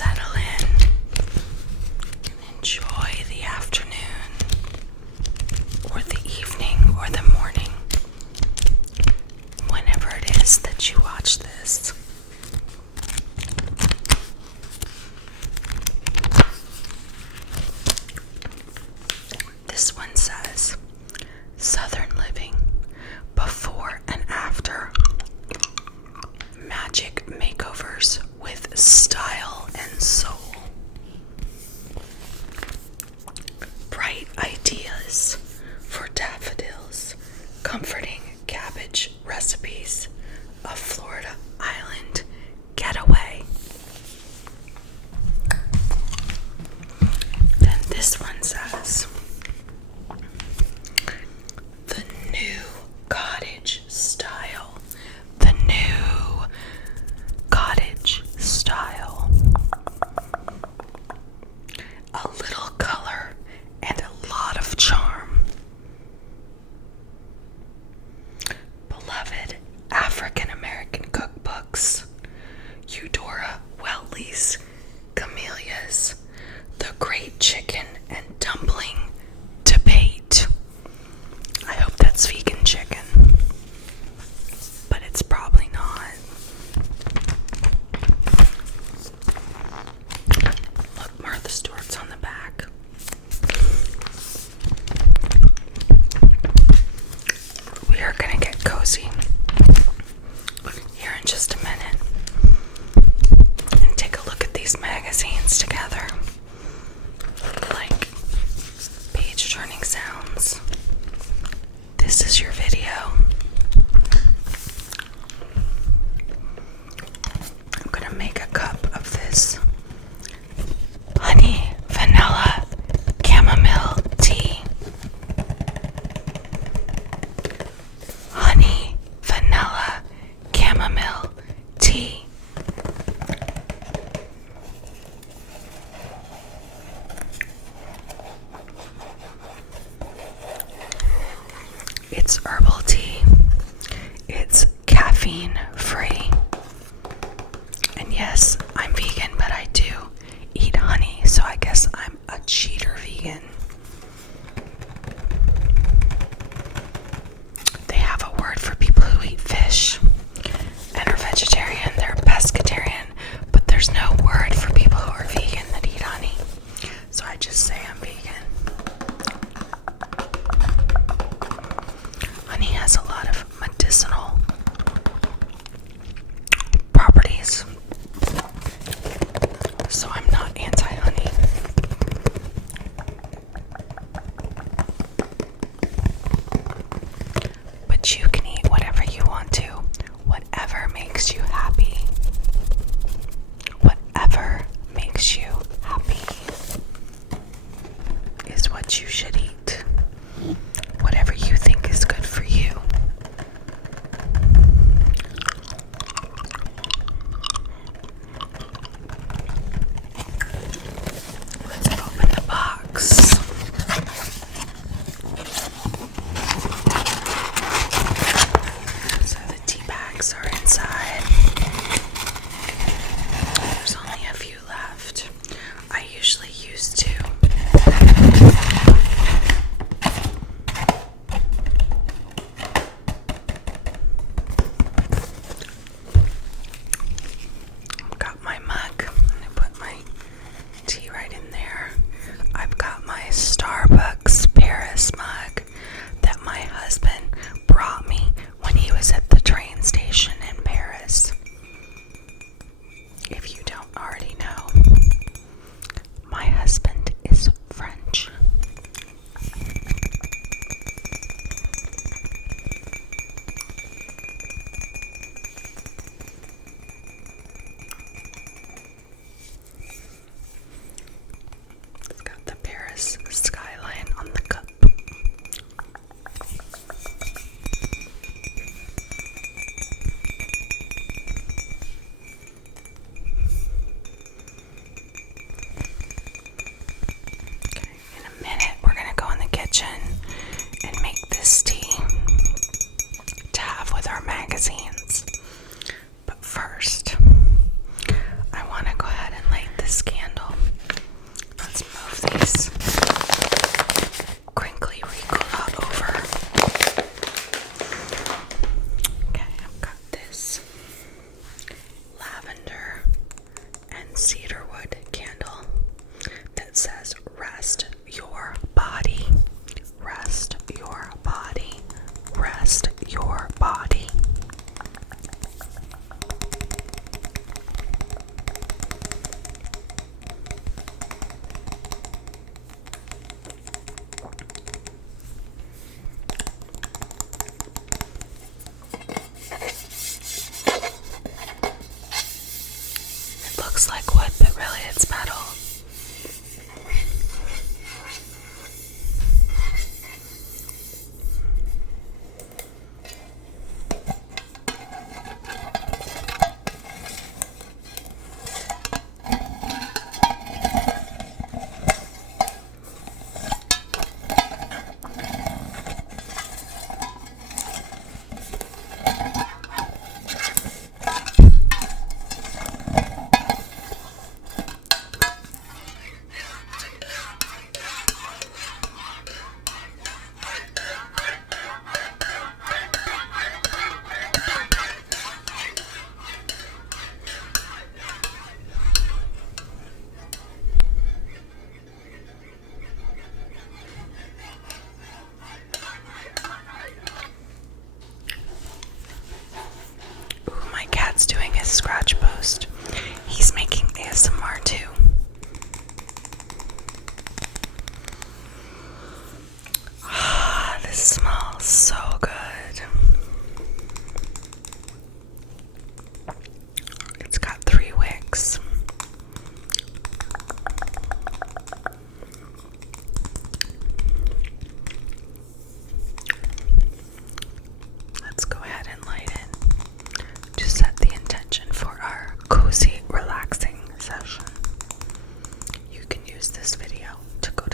settle in and enjoy the afternoon or the evening or the morning, whenever it is that you watch this. This one says, Southern Living, Before and After. Magic makeovers with style and soul. Bright ideas for daffodils, comforting cabbage recipes, a Florida island getaway. Then this one says, the new cottage style. The new cottage style. A little color and a lot of charm. Beloved African American cookbooks. Eudora Welty's Camellias. The Great Chicken and Dumpling Debate. I hope that's vegan chicken, but it's probably not. Look, Martha Stewart's on the back. We are gonna get cozy here in just a minute and take a look at these magazines together. Like page turning sounds. This is your video. I'm gonna make a cup of this honey vanilla chamomile tea. Honey vanilla chamomile tea. It's herbal tea. It's caffeine free. And yes, I'm vegan, but I do eat honey, so I guess I'm a cheater vegan. They have a word for people who eat fish and are vegetarian. They're pescatarian, but there's no word for people who are vegan that eat honey. So I just say I'm vegan.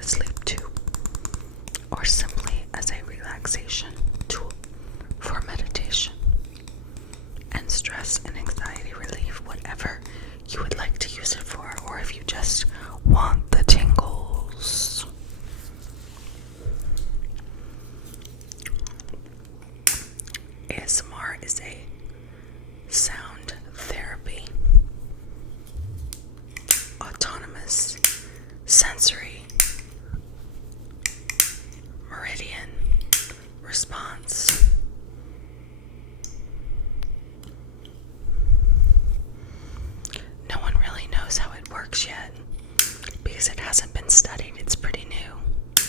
sleep too, or simply as a relaxation tool for meditation and stress and anxiety relief, whatever you would like to use it for, or if you just want the tingles. ASMR is a sound therapy, autonomous, sensory, meridian response. No one really knows how it works yet because it hasn't been studied. It's pretty new.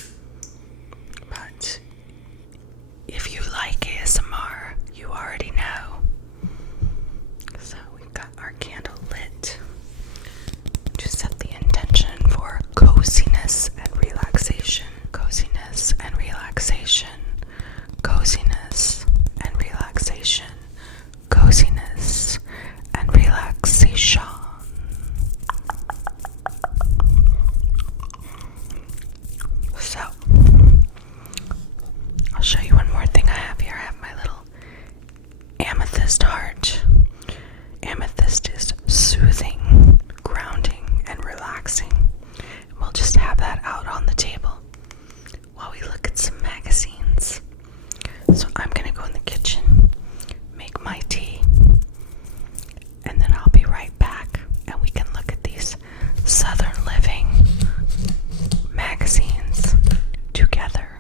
But if you like ASMR, you already know. So we've got our candle lit to set the intention for coziness and relaxation. Coziness and relaxation. Coziness and relaxation. Coziness and relaxation. So, I'll show you one more thing I have here. I have my little amethyst heart. Amethyst is soothing, grounding, and relaxing. And we'll just have that out on the table while we look at some magazines. So I'm gonna go in the kitchen, make my tea, and then I'll be right back and we can look at these Southern Living magazines together.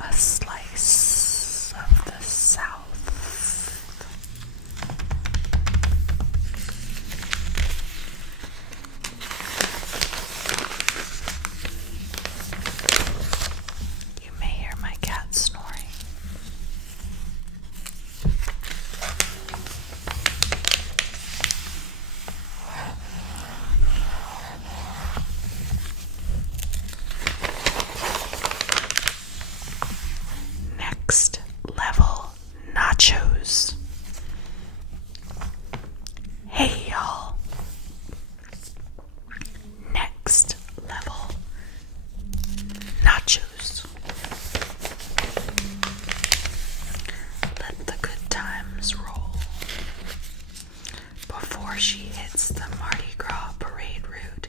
a slice of the South. You may hear my cat snoring. Next level nachos. Hey y'all. Next level nachos. Let the good times roll. Before she hits the Mardi Gras parade route,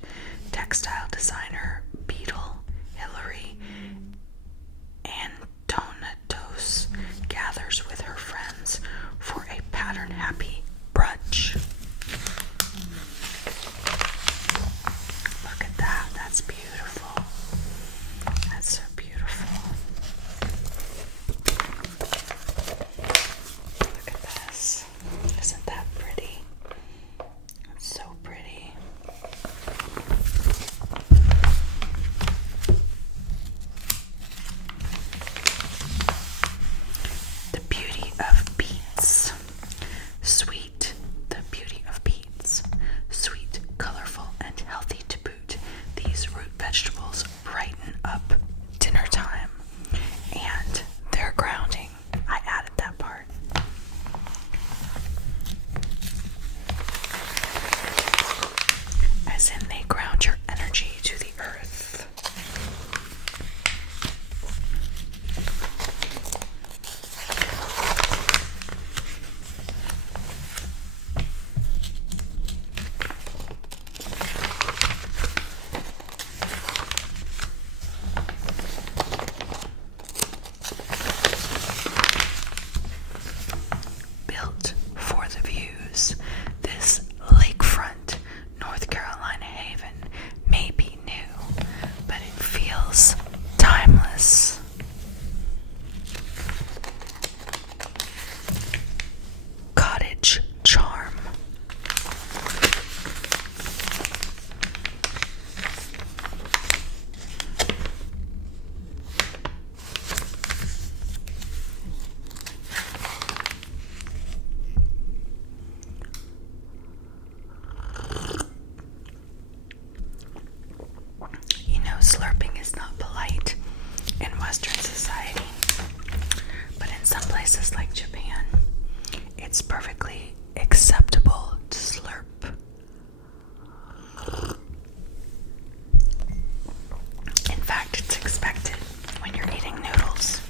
textile designer Beetle Hillary Antonatos gathers with her friends for a pattern-happy brunch. Look at that. That's beautiful. That's so beautiful. Look at this. Isn't that pretty? It's so pretty. The beauty of beets. Sweet. The beauty of beets. Sweet, colorful, and healthy to boot. These root vegetables brighten up dinner time. And they're grounding. I added that part. As in, they ground your energy to the earth. Built for the views, this lakefront North Carolina haven may be new, but it feels timeless. Cottage charm. You know, slurping is not polite in Western society, but in some places like Japan, it's perfectly acceptable to slurp. In fact, it's expected when you're eating noodles.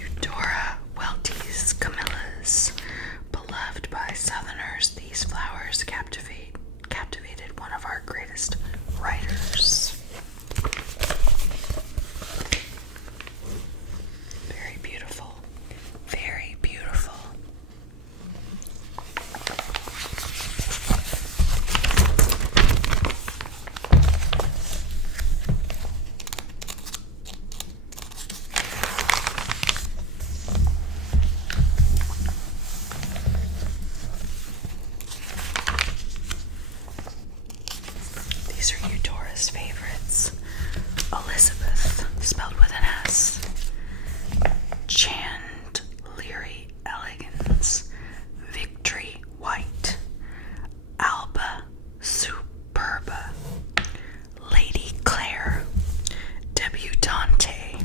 Eudora welties camellias. Beloved by Southerners, these flowers captivated one of our greatest writers. Very beautiful. Very beautiful. These are Eudora's favorites. Elizabeth, spelled with an S. Chandlery elegans. Victory white. Alba superba. Lady Claire. Debutante.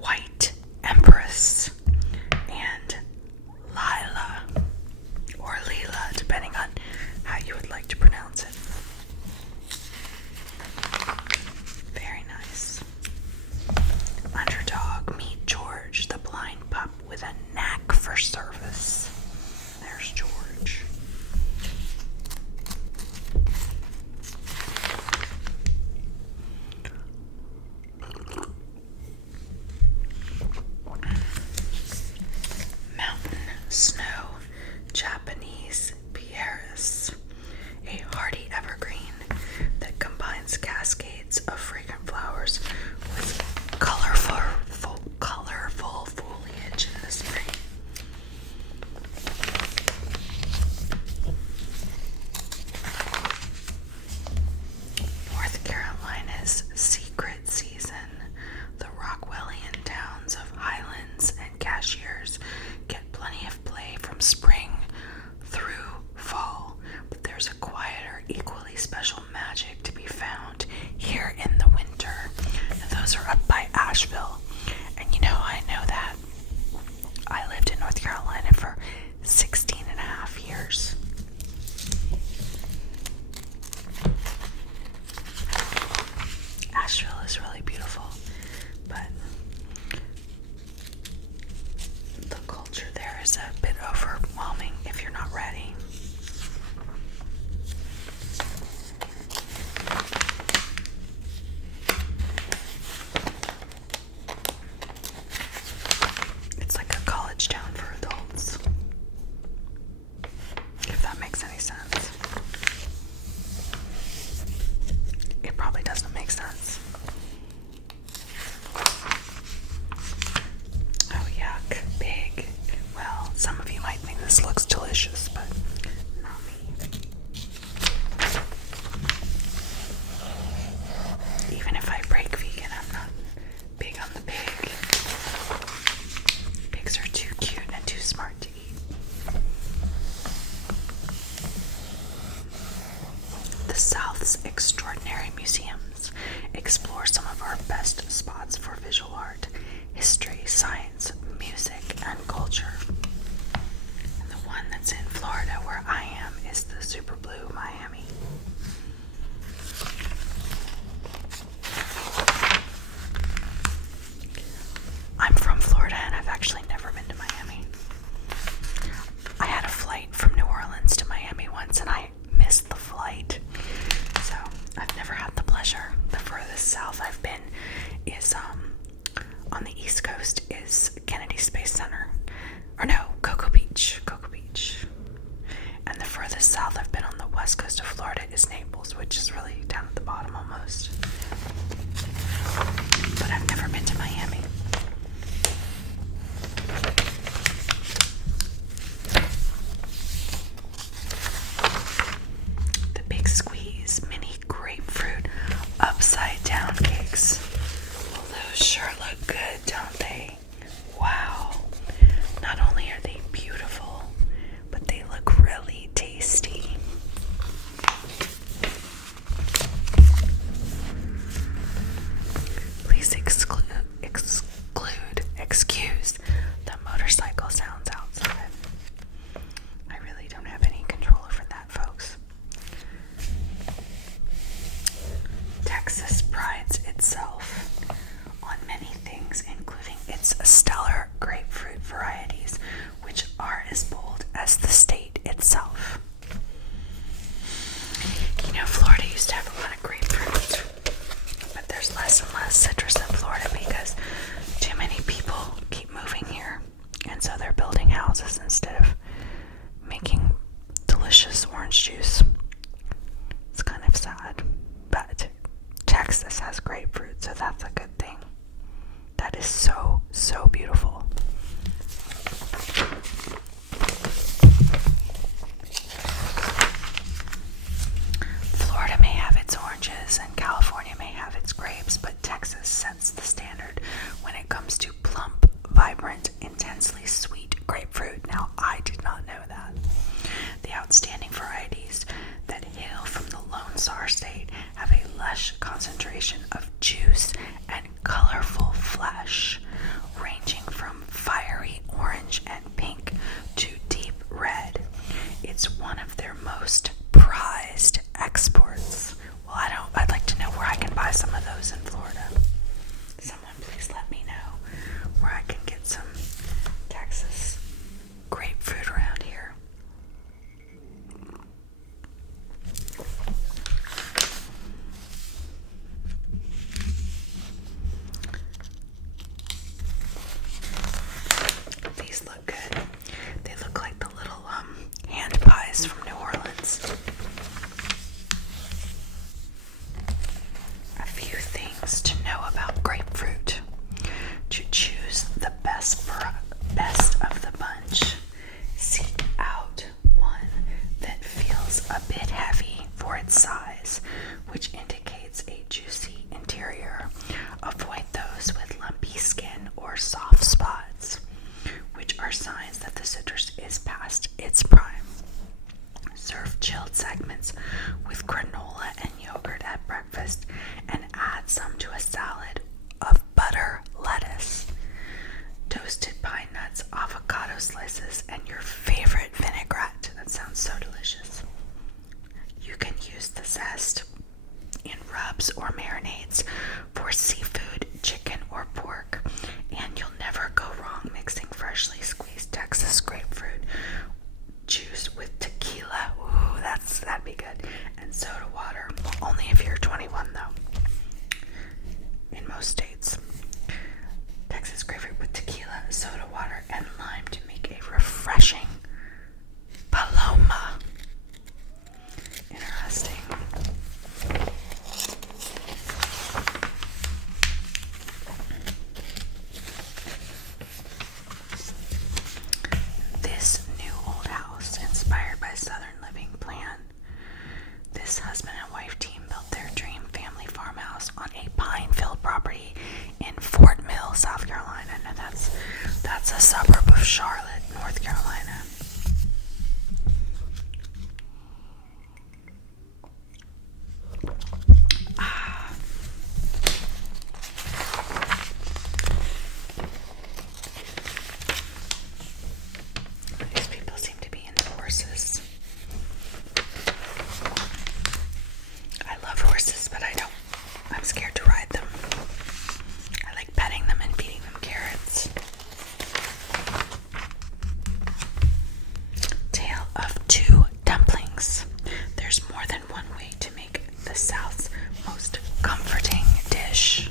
White Empress. And Lila, or Leela, depending on how you would like to pronounce it. Very nice. Under the South's extraordinary museums. Explore some of our best spots for visual art, history, science, music, and culture. And the one that's in Florida where I am is the Super Blue Miami. I'm from Florida and I've actually never been to Miami. I had a flight from New Orleans to Miami once and I missed the flight. So I've never had the pleasure. The furthest south I've been is on the East Coast is Kennedy Space Center. Or no, Cocoa Beach. And the furthest south I've been on the west coast of Florida is Naples, which is really down at the bottom almost. But I've never been to Miami. The Big Squeeze mini grapefruit upside down cakes. Well, those sure look good, don't they? Wow. Not only are they beautiful, but they look really tasty. Please excuse the motorcycle sounds outside. I really don't have any control over that, folks. Texas prides itself on many things, including its stellar grapefruit varieties, which are as bold as the state itself. You know, Florida used to have a lot of grapefruit, but there's less and less citrus in Florida because too many people keep moving here, and so they're building houses instead of making delicious orange juice. It's kind of sad, but Texas has grapefruit, so that's a good thing. That is so, so beautiful. Florida may have its oranges and California may have its grapes, but Texas sets the standard when it comes to plump, vibrant, intensely sweet grapefruit. Now, I did not know that. The outstanding varieties that hail from the Lone Star State have a lush concentration of juice and colorful flesh, ranging from fiery orange and pink to deep red. It's one of their most prized exports. Well, I'd like to know where I can buy some of those in Florida. Someone please let me know where I can get some Texas grapefruit around here. These look good. They look like the little hand pies from New Orleans. A few things to know about grapefruit. To choose the best of the bunch, seek out one that feels a bit heavy for its size, which indicates a juicy interior. Avoid those with lumpy skin or soft spots, which are signs that the citrus is past its prime. Serve chilled segments with granola and yogurt at breakfast and add some to a salad of butter, lettuce, toasted pine nuts, avocado slices, and your favorite vinaigrette. That sounds so delicious. You can use the zest in rubs or marinades for seafood, chicken, or pork, and you'll never go wrong mixing freshly squeezed Texas grapefruit juice with tequila. Ooh, that'd be good. And soda water. Well, only if you're 21 though. In most states. Texas grapefruit with tequila, soda water, and lime to make a refreshing there's more than one way to make the South's most comforting dish.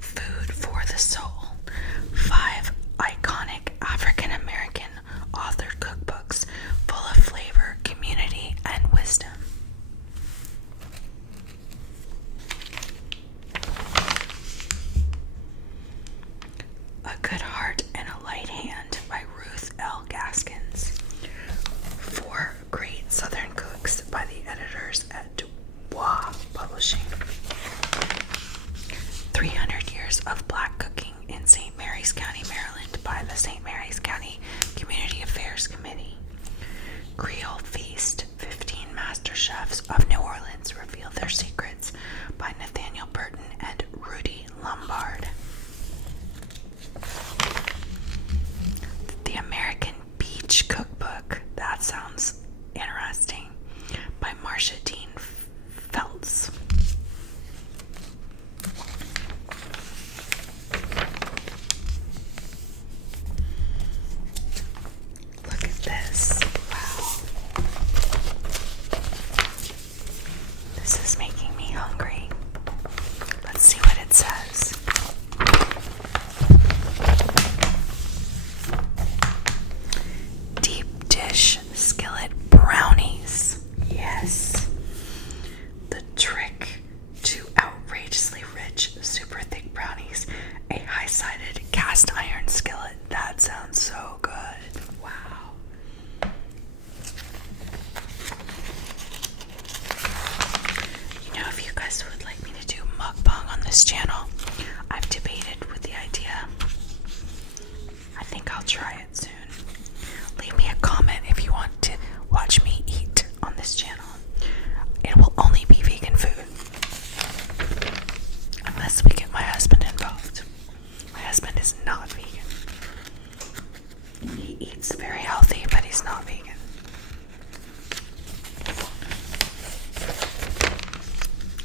Food for the Soul. 5 iconic African American authored cookbooks full of flavor, community, and wisdom. A Good Heart and a Light Hand by Ruth L. Gaskins. 4 Great Southern Cooks by the editors at Dubois Publishing. 300 Years of Black Cooking in St. Mary's County, Maryland by the St. Mary's County Community Affairs Committee. Creole Feast, 15 Master Chefs of New Orleans Reveal Their Secrets by Nathaniel Burton and Rudy Lombard. The American Beach Cookbook, that sounds interesting, by Marcia Dean Feltz. Look at this. Wow. This is making me hungry. Let's see what it says. Deep dish skillet brownies. Yes. The trick to outrageously rich, super thick brownies. A high-sided cast iron skillet. That sounds so good. Wow. You know, if you guys would like me to do mukbang on this channel, I've debated with the idea. I think I'll try it soon. Leave me a comment if you want to watch me eat on this channel. It will only be vegan food. Unless we get my husband involved. My husband is not vegan. He eats very healthy, but he's not vegan.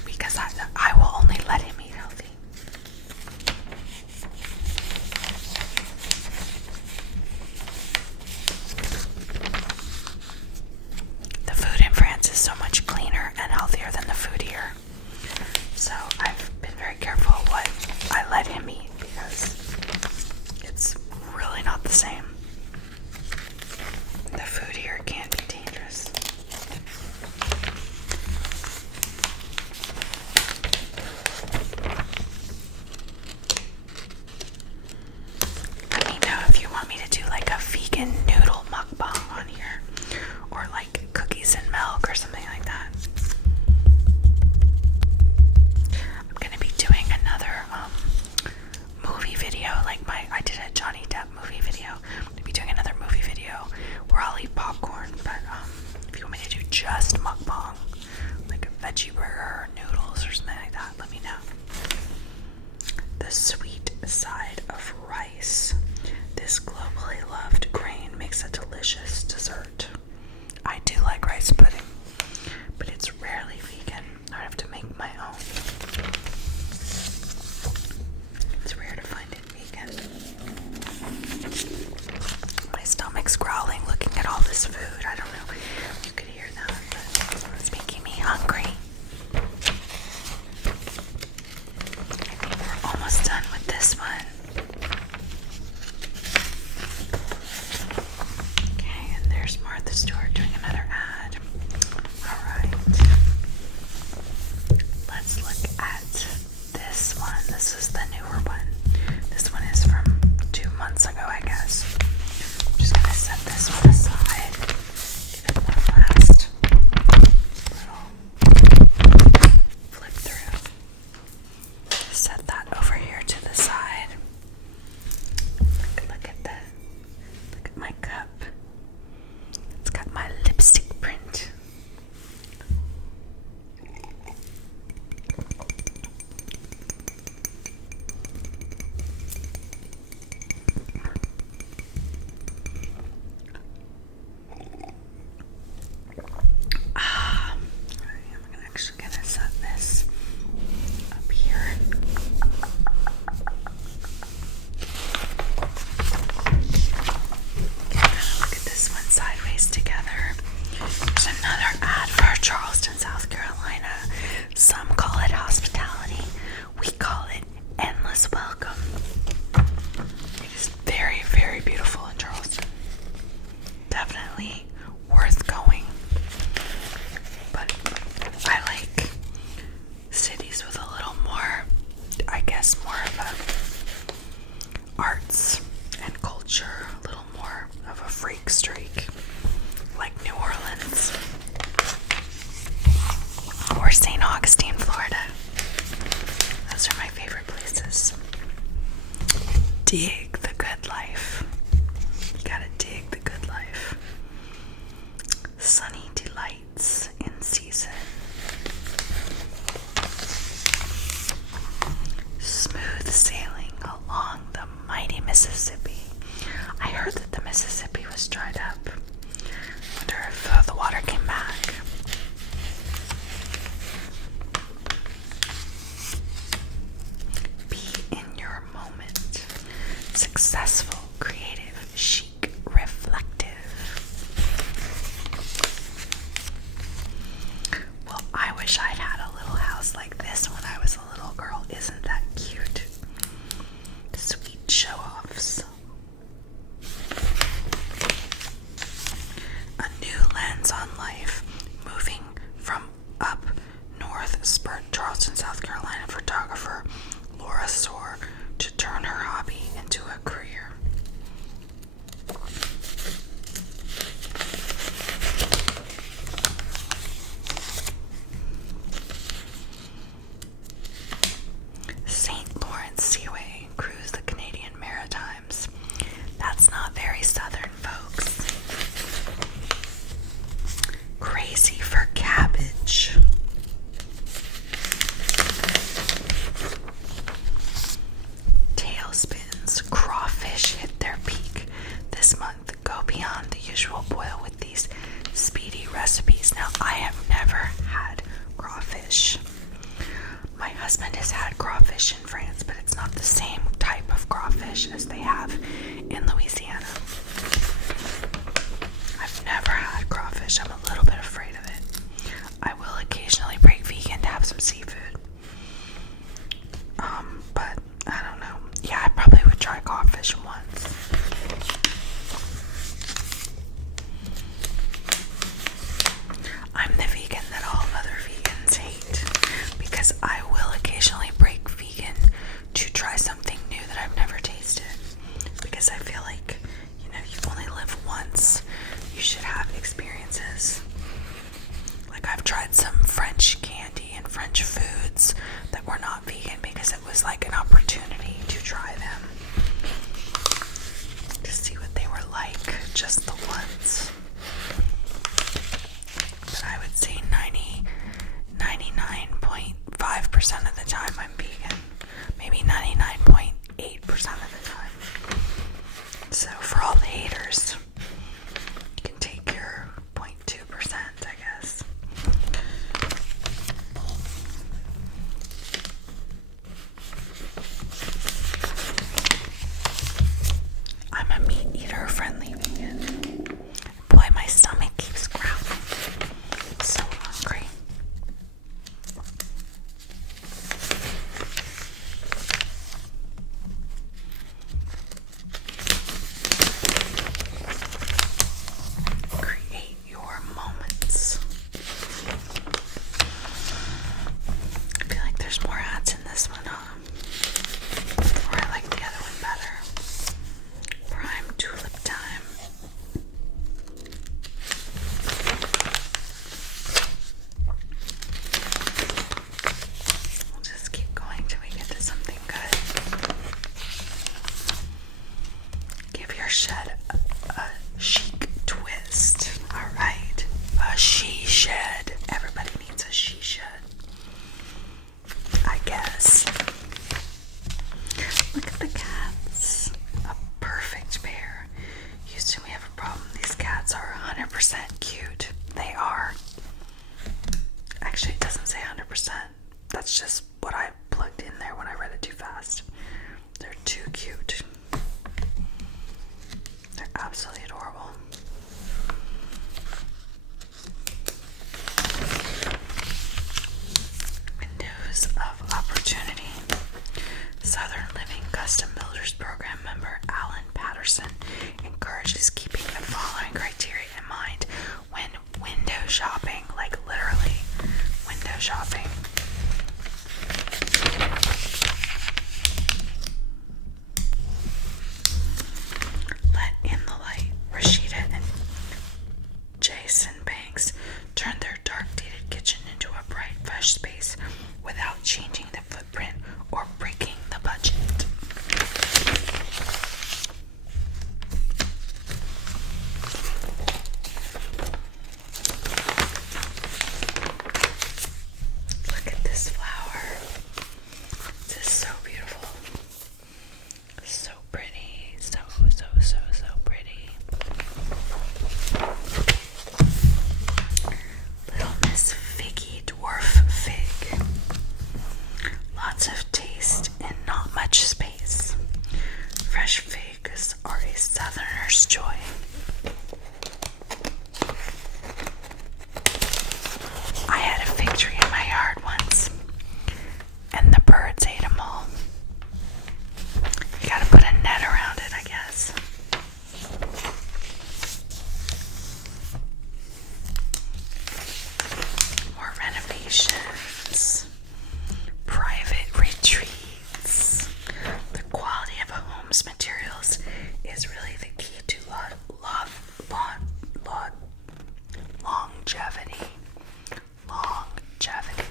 Because I will only let him eat healthy. The food in France is so much cleaner and healthier than the food here. So I've been very careful what I let him eat because it's really not the same. The food here can be dangerous. Let me know if you want me to do like a vegan noodle mukbang on here, or like cookies and milk or something like that. I'm gonna be doing another movie video, like I did a Johnny Depp movie video. I'm gonna be doing another movie video where I'll eat popcorn, but if you want me to do just mukbang, like a veggie burger or noodles or something like that, let me know. The sweet side of rice. This globally loved grain makes a delicious dessert. I do like rice pudding, but it's rarely vegan. I have to make my own. It's rare to find it vegan. My stomach's growling looking at all this food. I don't know if you could hear that, but it's making me hungry. I think we're almost done with this one. Okay, and there's Martha Stewart doing another ad. Alright. Let's look at this one. This is the newer one. This one is from 2 months ago, I guess. I'm just gonna set this one aside. Give it one last little flip through. Set that over here to the side. is welcome. It is very, very beautiful in Charleston. Definitely worth going. But I like cities with a little more, I guess, more of a arts and culture, a little more of a freak streak, like New Orleans or St. Augustine, Florida. Those are my favorite places. Dig the good life. You gotta dig the good life. Sunny delights in season. Smooth sailing along the mighty Mississippi. I heard that the Mississippi was dried up. Wonder if the water came back. Be in your moment. Successful, creative, chic, reflective. Well, I wish I'd had a little house like this when I was a little girl. Isn't that cute? Sweet show-offs. A new lens on life. Moving from up north spurred Charleston, South Carolina photographer Laura Soar to turn her hobby into a career. St. Lawrence Seaway cruise the Canadian Maritimes. That's not very southern, folks. Crazy for cabbage. Tailspins. Crawfish hit their peak this month. Go beyond the usual boil with these speedy recipes. Now, I have never had crawfish. My husband has had crawfish in France, but it's not the same type of crawfish as they have in Louisiana. I've never had crawfish. I'm a little bit afraid of it. I will occasionally break vegan to have some seafood. But I don't know. Yeah, I probably would try crawfish once. I'm the vegan that all other vegans hate because I will occasionally break vegan to try something new that I've never tasted, because I feel like, you only live once. You should have experiences. Like, I've tried some French candy and French foods that were not vegan because it was like an opportunity to try them, to see what they were like, just the once. But I would say 99.5% of the time I'm vegan. Maybe 99.8% of the time. So for all the haters, you can take your 0.2%, I guess. I'm a meat eater friendly vegan. Boy, my stomach keeps growling. I'm so hungry. Custom Builders Program member Alan Patterson encourages keeping the following criteria in mind when window shopping, like literally window shopping. Let in the light. Rashida and Jason Banks turned their dark dated kitchen into a bright, fresh space without changing the footprint or breaking the budget. Look at this flower. This is so beautiful. So pretty. So pretty. Little Miss Figgy Dwarf Fig. Lots of taste and not much space. Fresh figs are a southerner's joy. I had a fig tree in my yard once, and the birds ate them all. You gotta put a net around it, I guess. More renovations. Private retreats. The quality of a home's materials is really the key to longevity. Longevity.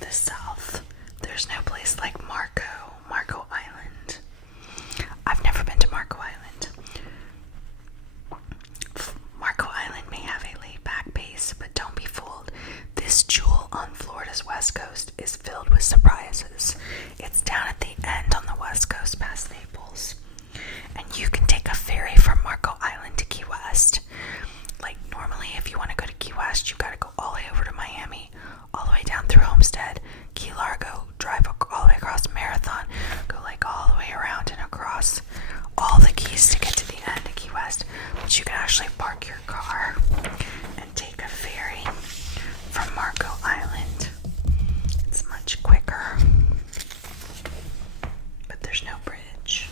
The South. There's no place like Marco Island. I've never been to Marco Island. Marco Island may have a laid-back pace, but don't be fooled. This jewel on Florida's west coast is filled with surprises. It's down at the end on the west coast past Naples, and you can take a ferry from Marco Island to Key West. Like normally, if you want to go to Key West, you gotta go all the way over to Miami, all the way down through Homestead, Key Largo, drive all the way across Marathon, go like all the way around and across all the keys to get to the end of Key West. But you can actually park your car and take a ferry from Marco Island. It's much quicker, but there's no bridge.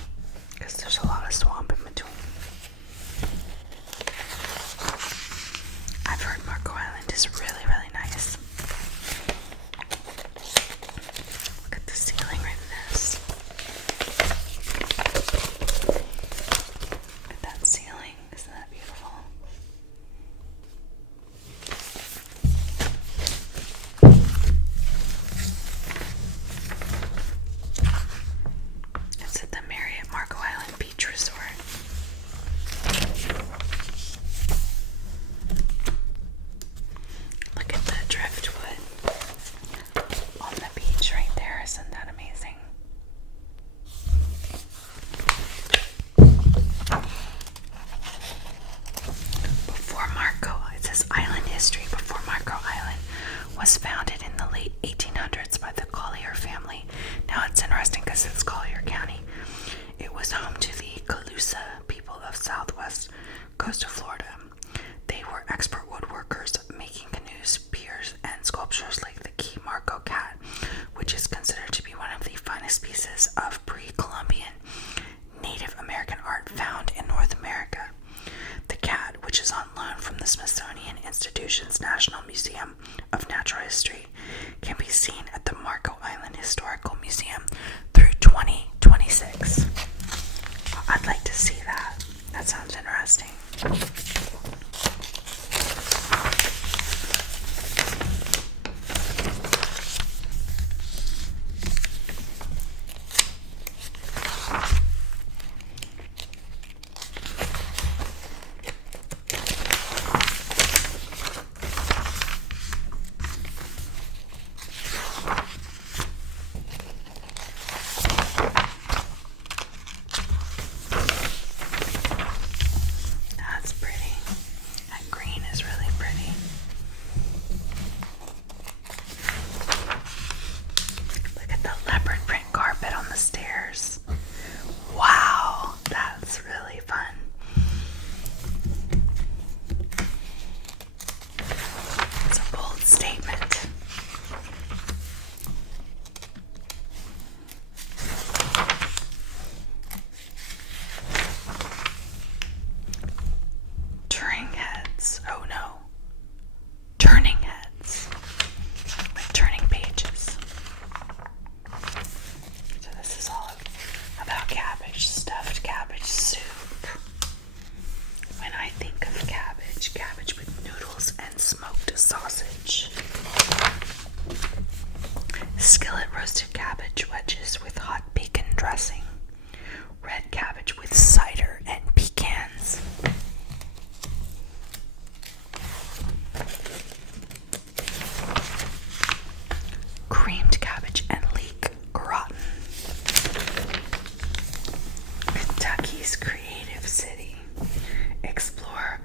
cabbage wedges with hot bacon dressing, red cabbage with cider and pecans, creamed cabbage and leek gratin. Kentucky's creative city. Explore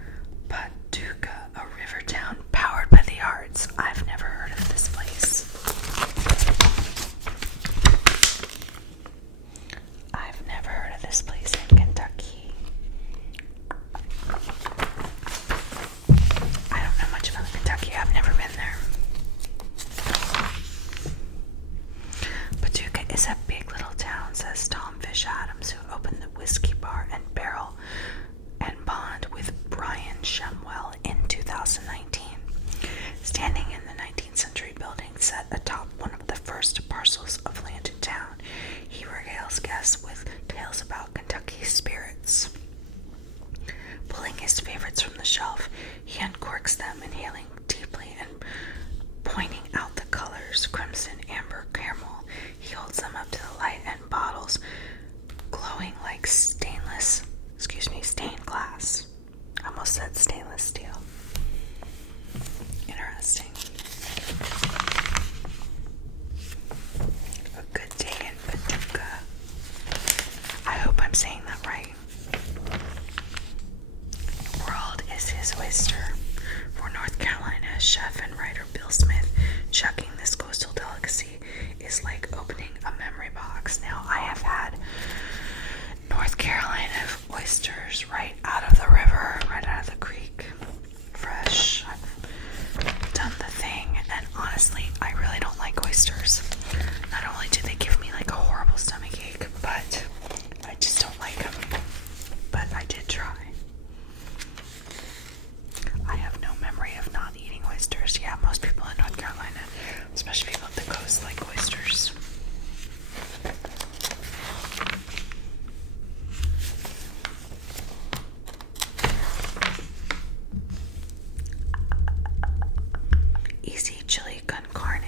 Paducah, a river town powered by the arts. I've never heard of this place. I've never heard of this place in Kentucky. I don't know much about Kentucky. I've never been there. Paducah is a big little town, says Tom Fish Adams, who opened the Whiskey Bar and Barrel and Bond with Brian Shumwell in 2019. Standing in the 19th century building set atop one of the first parcels of land in town, he regales guests with tales about Kentucky's spirits. Pulling his favorites from the shelf, he uncorks them, inhaling deeply and pointing out the colors: crimson, amber, caramel. He holds them up to the light, and bottles glowing like stained glass. I almost said stainless steel. Interesting. A good day in Paducah. I hope I'm saying that right. World is his oyster. For North Carolina chef and writer Bill Smith, chugging this coastal delicacy is like opening a memory box. Now, I have had North Carolina oysters right out of the river, right out of the creek, fresh. I've done the thing, and honestly, I really don't like oysters. Not only do they give me like a horrible stomachache, but I just don't like them. But I did try. I have no memory of not eating oysters. Yeah, most people in North Carolina, especially people at the coast, like oysters. Easy chili con carne.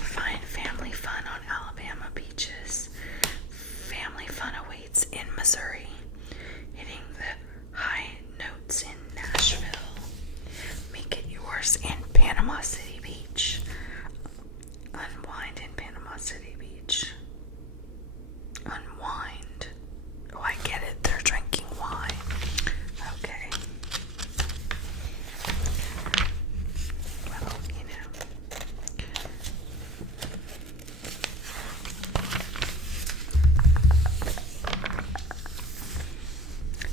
Find family fun on Alabama beaches. Family fun awaits in Missouri. Hitting the high notes in Nashville. Make it yours in Panama City Beach. Unwind in Panama City Beach. Unwind. Oh, I get it. They're drinking wine. Okay. Well, you know.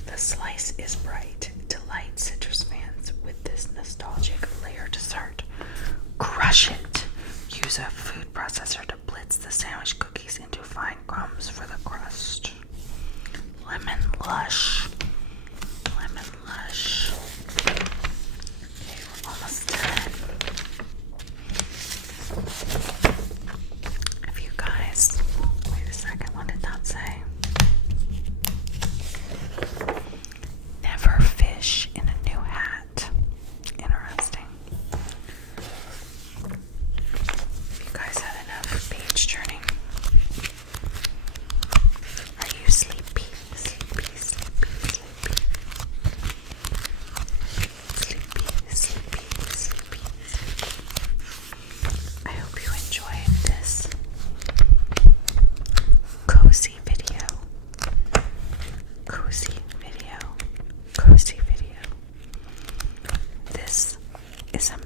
The slice is bright. Delight citrus fans with this nostalgic layer dessert. Crush it. Use a food processor to blitz the sandwich cookies into fine crumbs for the crust. Lemon lush. Lemon lush. Okay, we're almost done. If you guys, wait a second, what did that say? Never fish in a new hat. Interesting. If you guys had enough page turning. Are you sleepy? Sleepy, sleepy, sleepy. Sleepy, sleepy, sleepy, sleepy. I hope you enjoyed this cozy video. Cozy video. Cozy video. This is a